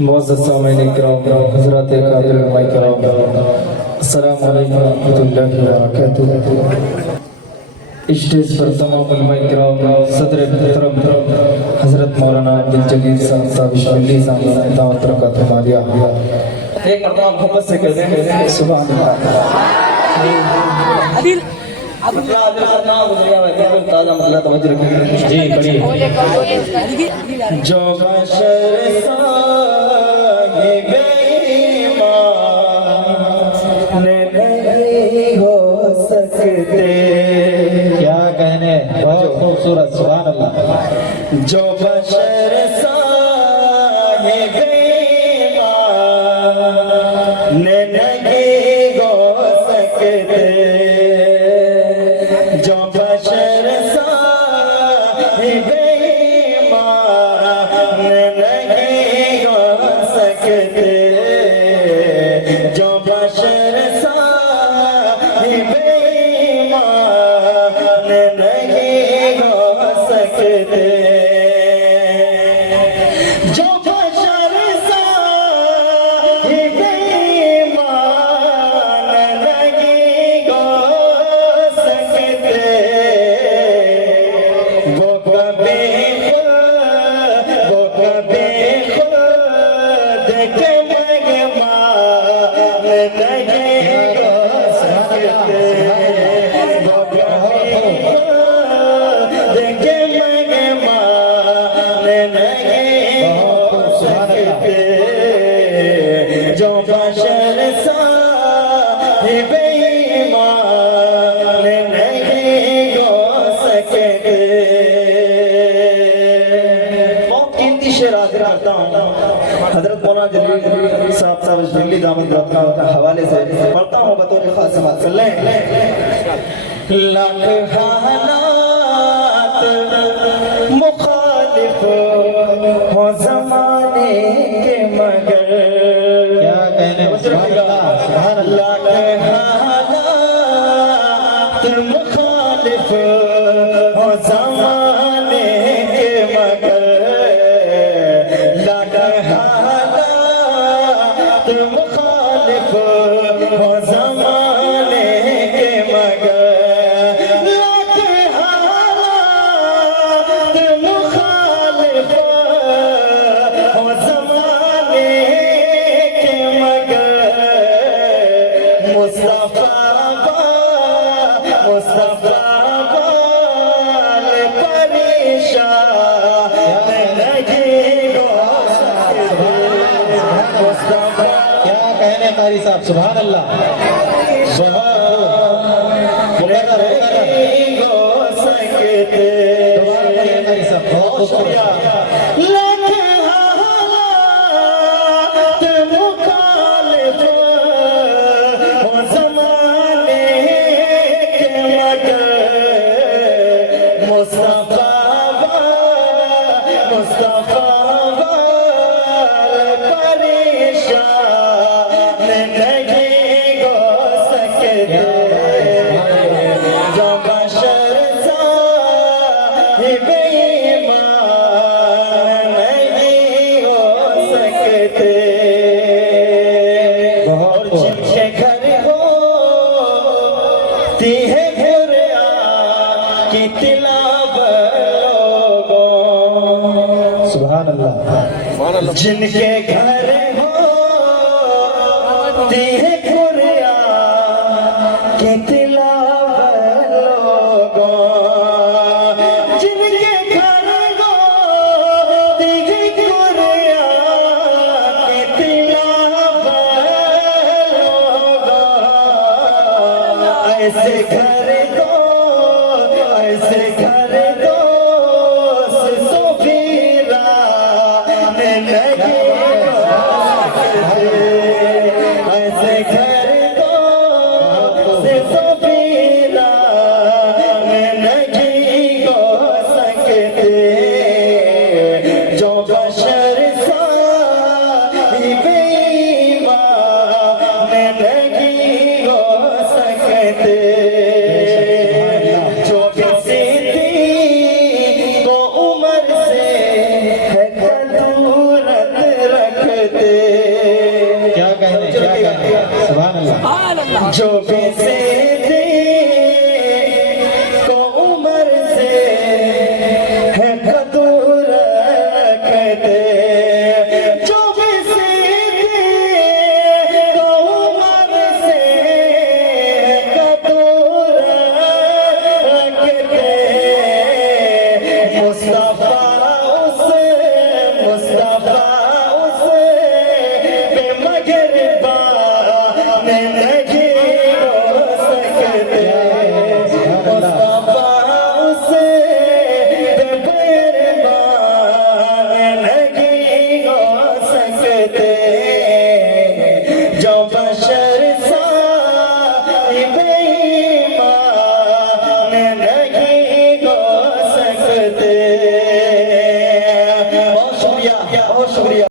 मुअज़्ज़ज़ सामीईन किराम, हज़रात काबिल उलमा किराम, अस्सलामु अलैकुम व रहमतुल्लाहि व बरकातुहू। स्टेज पर तमाम उलमा किराम, सदर मोहतरम हज़रत मौलाना अब्दुल जलील साहब शामिली साहब दावत बरकातुहू मालिया। एक मरतबा मोहब्बत से कह दें सुभान अल्लाह। आदिल ताज़ा मसला तवज्जो रखिए जी, पढ़िए। जो बशर साहिबे ईमान नहीं हो सकते, क्या कहने, बहुत खूबसूरत, सुभान अल्लाह। जो बशर साहिबे ईमान नहीं हो सकते, जो बशर साहिबे ईमान नहीं हो सकते, जो बशर साहिबे ईमान नहीं हो सकते, जो बशर साहिबे ईमान नहीं हो सकते, वो कभी खुद के मेहमान नहीं हो सकते, वो कभी खुद के मेहमान नहीं हो सकते, जो बशर साहिबे ईमान नहीं हो सकते। बहुत कीमती शेर आखिर करता हूँ, हजरत मौलाना जलील साहब दिल्ली दामद का हवाले से पढ़ता हूँ बतौर खास समात कर लें। लाख हालात मुखालिफ हो ज़माने के मगर, क्या कहने, लाख हालात मुखालिफ हो ज़माने के मगर, लाख हालात मुखालिफ हो ज़माने के मगर, लाख हालात मुखालिफ हो ज़माने के मगर, मुस्तफा वाले परेशान नहीं हो सकते, मुस्तफा, क्या कहने कारी साहब, सुभान अल्लाह। नहीं हो सकते, लाख हालात मुखालिफ हो ज़माने के मगर, मुस्तफा वाले परेशान नहीं हो सकते, जो बशर साहिबे ईमान नहीं हो सकते, और जिनके घर होती है कुरान की तिलावत लोगों, सुभान अल्लाह, जिनके घर होती है कुरान की तिलावत लोगों, जिनके घर होती है कुरान की तिलावत लोगों, ऐसे घर दो सोफीरा नहीं हो सकते, ऐसे मुस्तफा से बेईमान नहीं हो सकते जो बशर साहिब ईमान नहीं हो सकते। बहुत शुक्रिया, बहुत शुक्रिया।